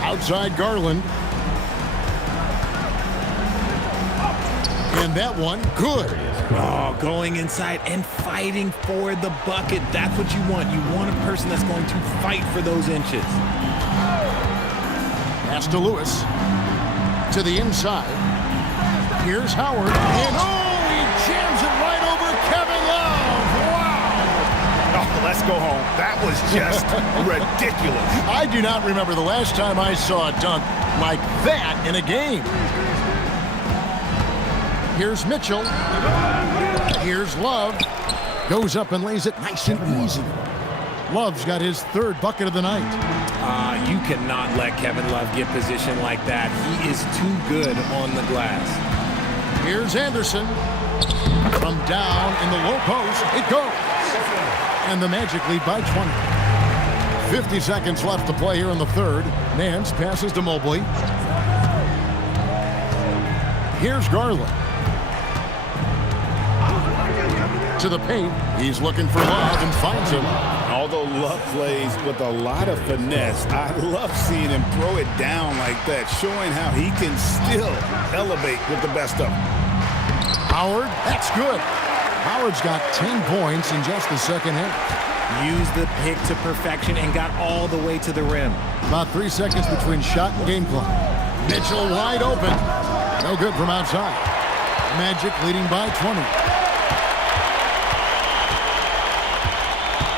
Outside Garland. And that one, good. Oh, going inside and fighting for the bucket. That's what you want. You want a person that's going to fight for those inches. Pass to Lewis. To the inside. Here's Howard. And he jams it right over Kevin Love. Wow. Oh, let's go home. That was just ridiculous. I do not remember the last time I saw a dunk like that in a game. Here's Mitchell. Here's Love. Goes up and lays it nice and easy. Love's got his 3rd bucket of the night. You cannot let Kevin Love get positioned like that. He is too good on the glass. Here's Anderson. From down in the low post, it goes. And the Magic lead by 20. 50 seconds left to play here in the 3rd. Nance passes to Mobley. Here's Garland. To the paint. He's looking for Love and finds him. Although Love plays with a lot of finesse, I love seeing him throw it down like that, showing how he can still elevate with the best of them. Howard, that's good. Howard's got 10 points in just the second half. Used the pick to perfection and got all the way to the rim. About 3 seconds between shot and game clock. Mitchell wide open. No good from outside. Magic leading by 20.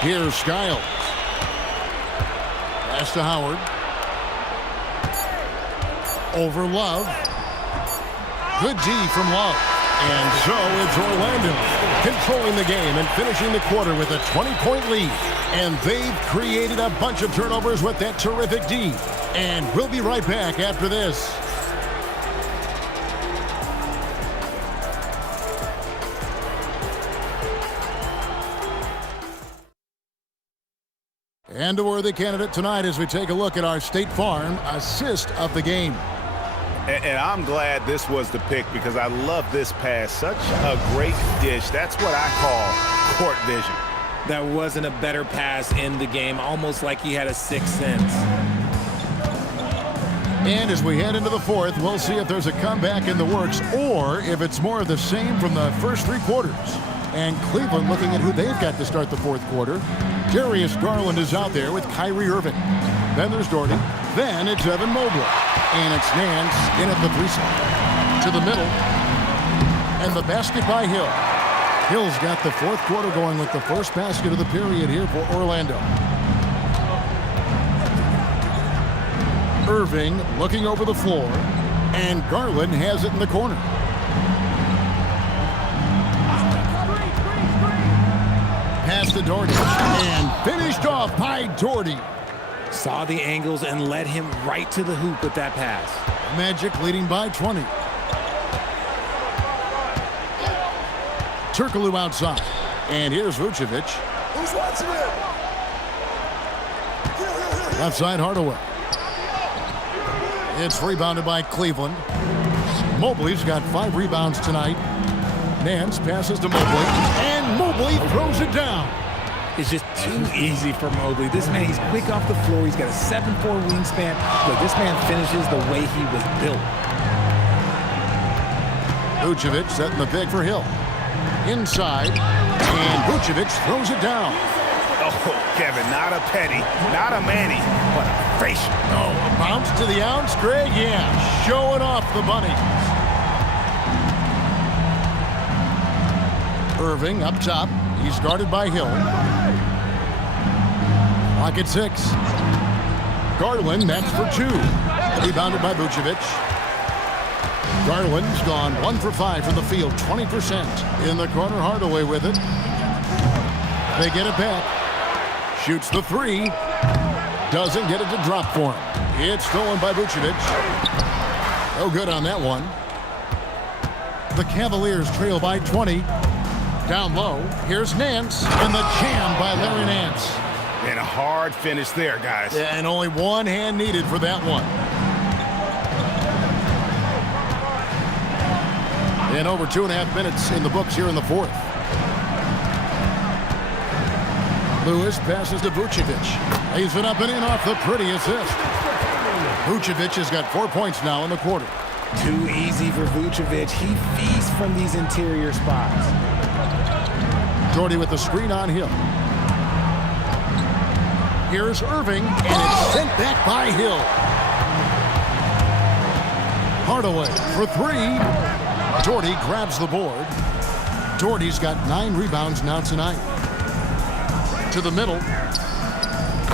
Here's Skiles. Pass to Howard. Over Love. Good D from Love. And so it's Orlando controlling the game and finishing the quarter with a 20-point lead. And they've created a bunch of turnovers with that terrific D. And we'll be right back after this. And a worthy candidate tonight as we take a look at our State Farm assist of the game. And I'm glad this was the pick because I love this pass. Such a great dish. That's what I call court vision. That wasn't a better pass in the game, almost like he had a sixth sense. And as we head into the 4th, we'll see if there's a comeback in the works or if it's more of the same from the first 3 quarters. And Cleveland looking at who they've got to start the 4th quarter. Darius Garland is out there with Kyrie Irving. Then there's Doherty. Then it's Evan Mobley. And it's Nance in at the 3 spot. To the middle. And the basket by Hill. Hill's got the 4th quarter going with the first basket of the period here for Orlando. Irving looking over the floor. And Garland has it in the corner. Pass to Doherty. And finished off by Doherty. Saw the angles and led him right to the hoop with that pass. Magic leading by 20. Turkoglu outside. And here's Vucevic. Who's watching it? Left side Hardaway. It's rebounded by Cleveland. Mobley's got 5 rebounds tonight. Nance passes to Mobley, and Mobley throws it down. It's just too easy for Mobley. This man, he's quick off the floor. He's got a 7'4" wingspan. Look, this man finishes the way he was built. Vucevic setting the pick for Hill. Inside, and Vucevic throws it down. Oh, Kevin, not a penny, not a Manny, but a facial. Oh, a bounce to the ounce, Greg. Yeah, showing off the bunny. Irving up top. He's guarded by Hill. Clock at 6. Garland, that's for 2. Rebounded by Vucevic. Garland's gone 1 for 5 from the field, 20%. In the corner, Hardaway with it. They get it back. Shoots the 3. Doesn't get it to drop for him. It's stolen by Vucevic. No good on that one. The Cavaliers trail by 20. Down low, here's Nance, and the jam by Larry Nance. And a hard finish there, guys. And only one hand needed for that one. And over 2.5 minutes in the books here in the 4th. Lewis passes to Vucevic. Lays it up and in off the pretty assist. Vucevic has got 4 points now in the quarter. Too easy for Vucevic. He feasts from these interior spots. Jordy with the screen on Hill. Here's Irving, and it's sent back by Hill. Hardaway for 3. Jordy grabs the board. Jordy's got 9 rebounds now tonight. To the middle.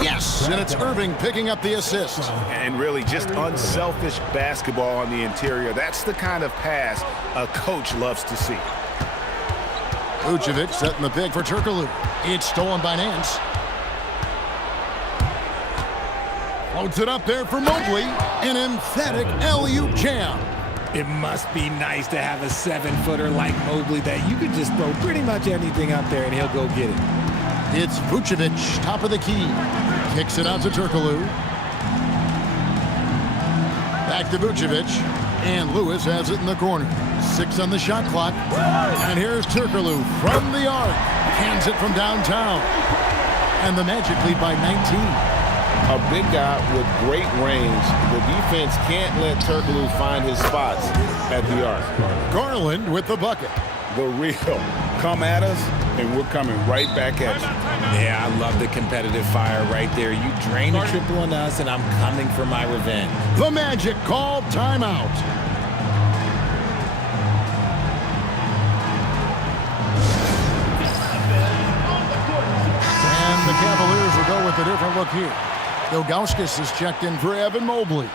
Yes, and it's Irving picking up the assist. And really just unselfish basketball on the interior. That's the kind of pass a coach loves to see. Vucevic setting the pick for Turkoglu. It's stolen by Nance. Floats it up there for Mobley. An emphatic alley-oop jam. It must be nice to have a 7-footer like Mobley that you could just throw pretty much anything up there and he'll go get it. It's Vucevic, top of the key. Kicks it out to Turkoglu. Back to Vucevic. And Lewis has it in the corner. 6 on the shot clock. And here's Turkoglu from the arc. Hands it from downtown. And the Magic lead by 19. A big guy with great range. The defense can't let Turkoglu find his spots at the arc. Garland with the bucket. The real. Come at us, and we're coming right back at you. Yeah, I love the competitive fire right there. You drain a triple on us, and I'm coming for my revenge. The Magic called timeout. And the Cavaliers will go with a different look here. Ilgauskas is checked in for Evan Mobley.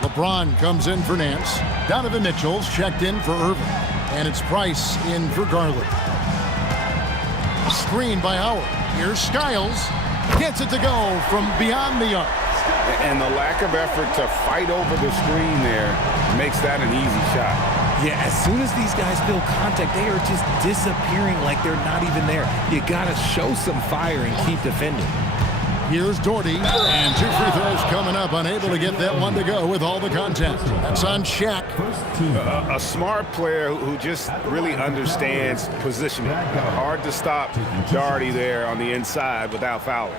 LeBron comes in for Nance. Donovan Mitchell's checked in for Irving. And it's Price in for Garland. Screen by Howard. Here's Skiles. Gets it to go from beyond the arc. And the lack of effort to fight over the screen there makes that an easy shot. Yeah, as soon as these guys feel contact, they are just disappearing like they're not even there. You got to show some fire and keep defending. Here's Doherty, and 2 free throws coming up, unable to get that one to go with all the contact. That's on Shaq. A smart player who just really understands positioning. Hard to stop Doherty there on the inside without fouling.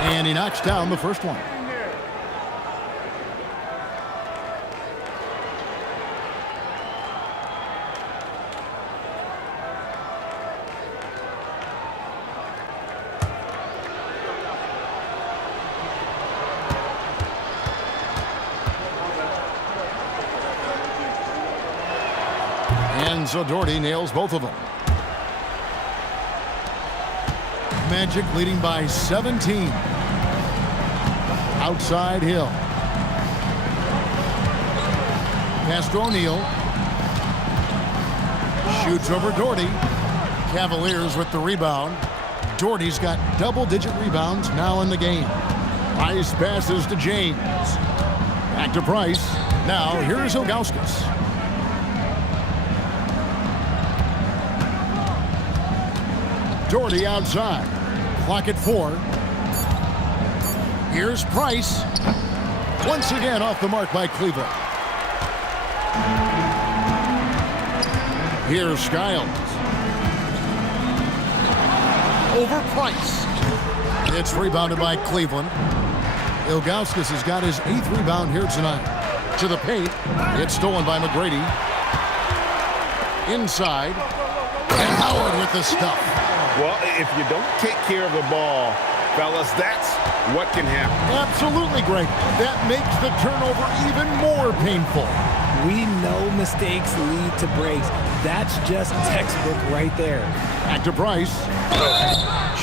And he knocks down the first one. And so Doherty nails both of them. Magic leading by 17. Outside Hill. Pass to O'Neal. Shoots over Doherty. Cavaliers with the rebound. Doherty's got double-digit rebounds now in the game. Price passes to James. Back to Price. Now here's Ilgauskas. Doherty outside. Clock at 4. Here's Price. Once again off the mark by Cleveland. Here's Skiles. Over Price. It's rebounded by Cleveland. Ilgauskas has got his 8th rebound here tonight. To the paint. It's stolen by McGrady. Inside. And Howard with the stuff. Well, if you don't take care of the ball, fellas, that's what can happen. Absolutely, Greg. That makes the turnover even more painful. We know mistakes lead to breaks. That's just textbook right there. Back to Price.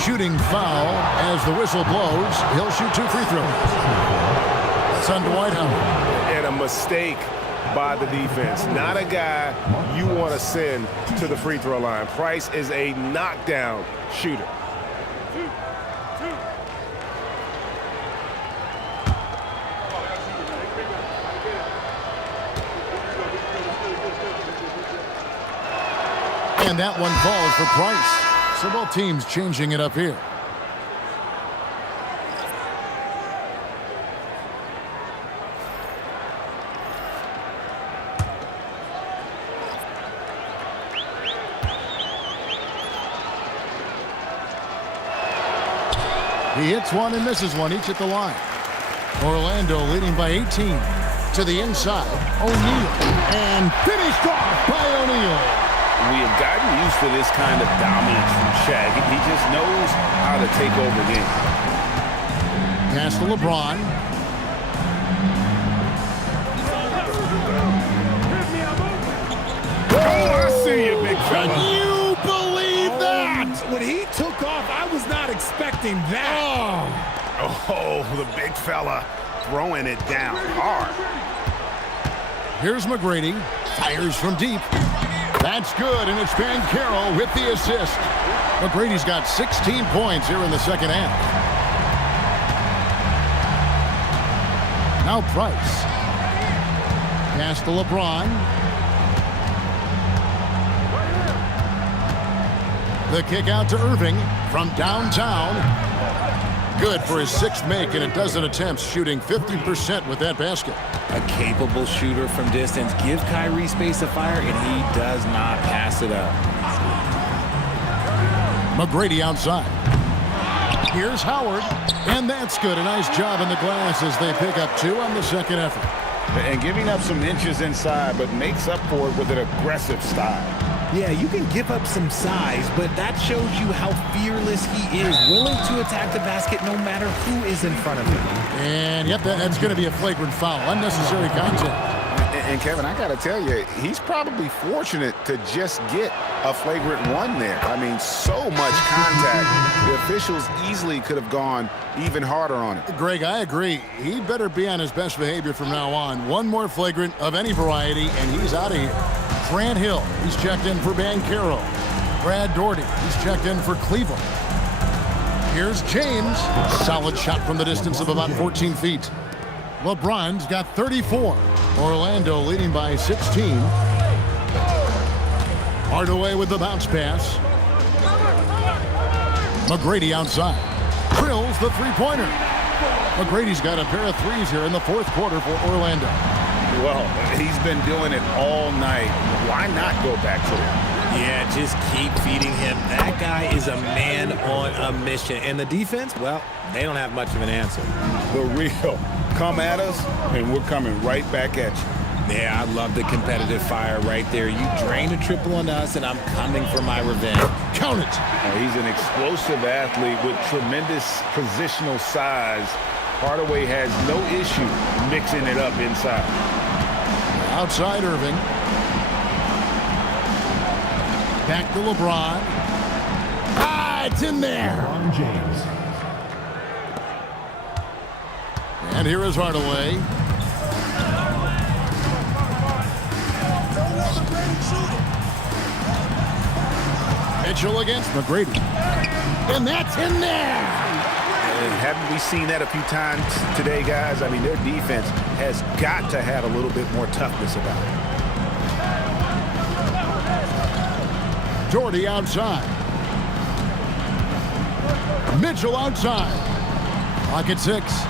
Shooting foul as the whistle blows. He'll shoot 2 free throws. It's on Dwight Howard. And a mistake by the defense. Not a guy you want to send to the free throw line. Price is a knockdown shooter. And that one falls for Price. So both teams changing it up here. He hits one and misses one, each at the line. Orlando leading by 18. To the inside, O'Neal. And finished off by O'Neal. We have gotten used to this kind of dominance from Shaq. He just knows how to take over games. Pass to LeBron. Oh, I see you, big fella. Can you believe that? When he took off, I was not expecting that. Oh, the big fella throwing it down hard. Here's McGrady. Fires from deep. That's good, and it's Van Carroll with the assist. McGrady's got 16 points here in the second half. Now Price. Pass to LeBron. The kick out to Irving from downtown. Good for his 6th make in a dozen attempts, shooting 50% with that basket. A capable shooter from distance. Give Kyrie space to fire, and he does not pass it up. McGrady outside. Here's Howard, and that's good. A nice job in the glass as they pick up 2 on the second effort. And giving up some inches inside, but makes up for it with an aggressive style. Yeah, you can give up some size, but that shows you how fearless he is, willing to attack the basket no matter who is in front of him. And, yep, that's going to be a flagrant foul. Unnecessary contact. And Kevin, I got to tell you, he's probably fortunate to just get a flagrant 1 there. I mean, so much contact. The officials easily could have gone even harder on it. Greg, I agree. He better be on his best behavior from now on. One more flagrant of any variety, and he's out of here. Grant Hill, he's checked in for Van Carroll. Brad Doherty, he's checked in for Cleveland. Here's James. Solid shot from the distance of about 14 feet. LeBron's got 34. Orlando leading by 16. Hardaway with the bounce pass. McGrady outside. Drills the three-pointer. McGrady's got a pair of threes here in the 4th quarter for Orlando. Well, he's been doing it all night. Why not go back to it? Yeah, just keep feeding him. That guy is a man on a mission. And the defense, well, they don't have much of an answer. The real. Come at us, and we're coming right back at you. Yeah, I love the competitive fire right there. You drain a triple on us, and I'm coming for my revenge. Count it. He's an explosive athlete with tremendous positional size. Hardaway has no issue mixing it up inside. Outside Irving. Back to LeBron. Ah, it's in there. LeBron James. And here is Hardaway. Mitchell against McGrady. And that's in there! And haven't we seen that a few times today, guys? I mean, their defense has got to have a little bit more toughness about it. Jordy outside. Mitchell outside. Clock at 6.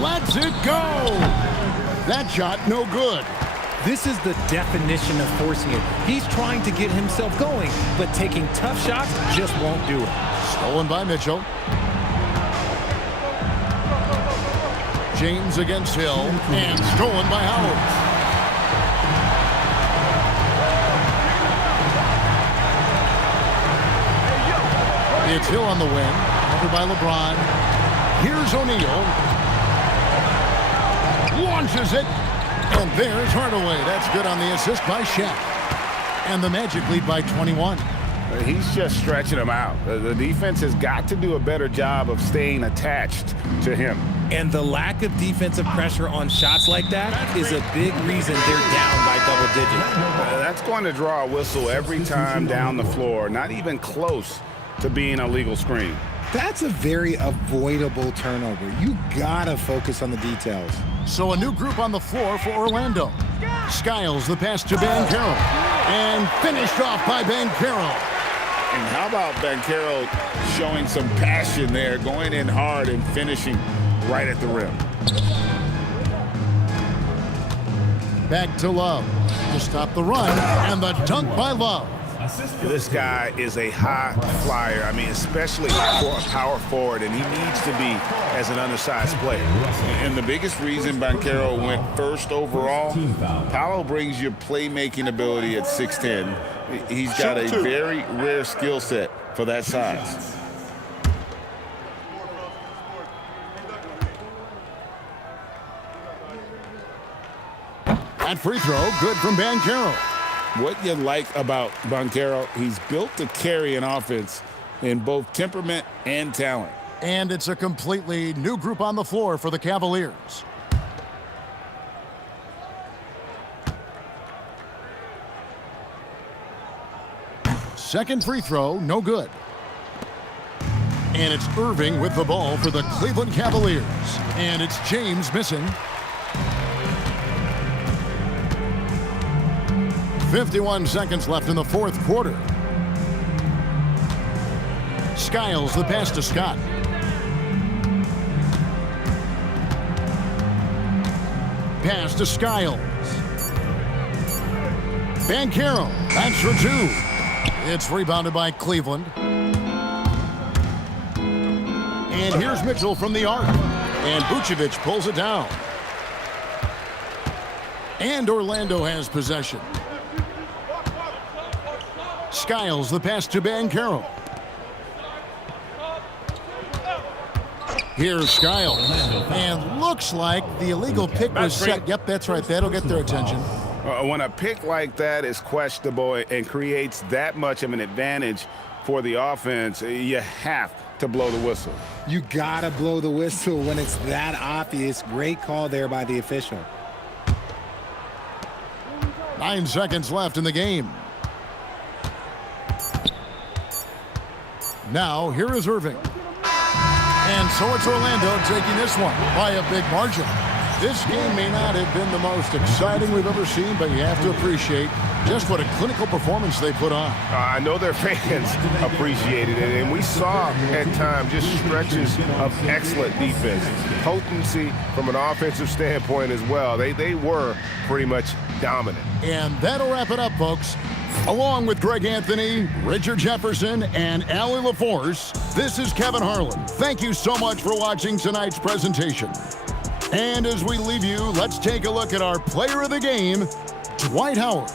Lets it go! That shot no good. This is the definition of forcing it. He's trying to get himself going, but taking tough shots just won't do it. Stolen by Mitchell. James against Hill, and stolen by Howard. It's Hill on the wing, covered by LeBron. Here's O'Neal. Launches it, and there's Hardaway. That's good on the assist by Shaq. And the Magic lead by 21. He's just stretching them out. The defense has got to do a better job of staying attached to him. And the lack of defensive pressure on shots like that is a big reason they're down by double digits. That's going to draw a whistle every time down the floor. Not even close to being a legal screen. That's a very avoidable turnover. You gotta focus on the details. So a new group on the floor for Orlando. Skiles the pass to Banchero. And finished off by Banchero. And how about Banchero showing some passion there, going in hard and finishing right at the rim. Back to Love to stop the run, and the dunk by Love. This guy is a high flyer. I mean, especially for a power forward, and he needs to be as an undersized player. And the biggest reason Banchero went first overall, Paolo brings your playmaking ability at 6'10". He's got a very rare skill set for that size. That free throw, good from Banchero. What you like about Banchero, he's built to carry an offense in both temperament and talent. And it's a completely new group on the floor for the Cavaliers. Second free throw, no good. And it's Irving with the ball for the Cleveland Cavaliers. And it's James missing. 51 seconds left in the fourth quarter. Skiles the pass to Scott. Pass to Skiles. Banchero, that's for two. It's rebounded by Cleveland. And here's Mitchell from the arc. And Vucevic pulls it down. And Orlando has possession. Skiles the pass to Banchero. Here's Skiles. And looks like the illegal pick was set. Yep, that's right. That'll get their attention. When a pick like that is questionable and creates that much of an advantage for the offense, you have to blow the whistle. You gotta blow the whistle when it's that obvious. Great call there by the official. 9 seconds left in the game. Now, here is Irving. And so it's Orlando taking this one by a big margin. This game may not have been the most exciting we've ever seen, but you have to appreciate just what a clinical performance they put on. I know their fans appreciated it, and we saw at times just stretches of excellent defense. Potency from an offensive standpoint as well. They were pretty much dominant. And that'll wrap it up, folks. Along with Greg Anthony, Richard Jefferson, and Allie LaForce, this is Kevin Harlan. Thank you so much for watching tonight's presentation. And as we leave you, let's take a look at our player of the game, Dwight Howard.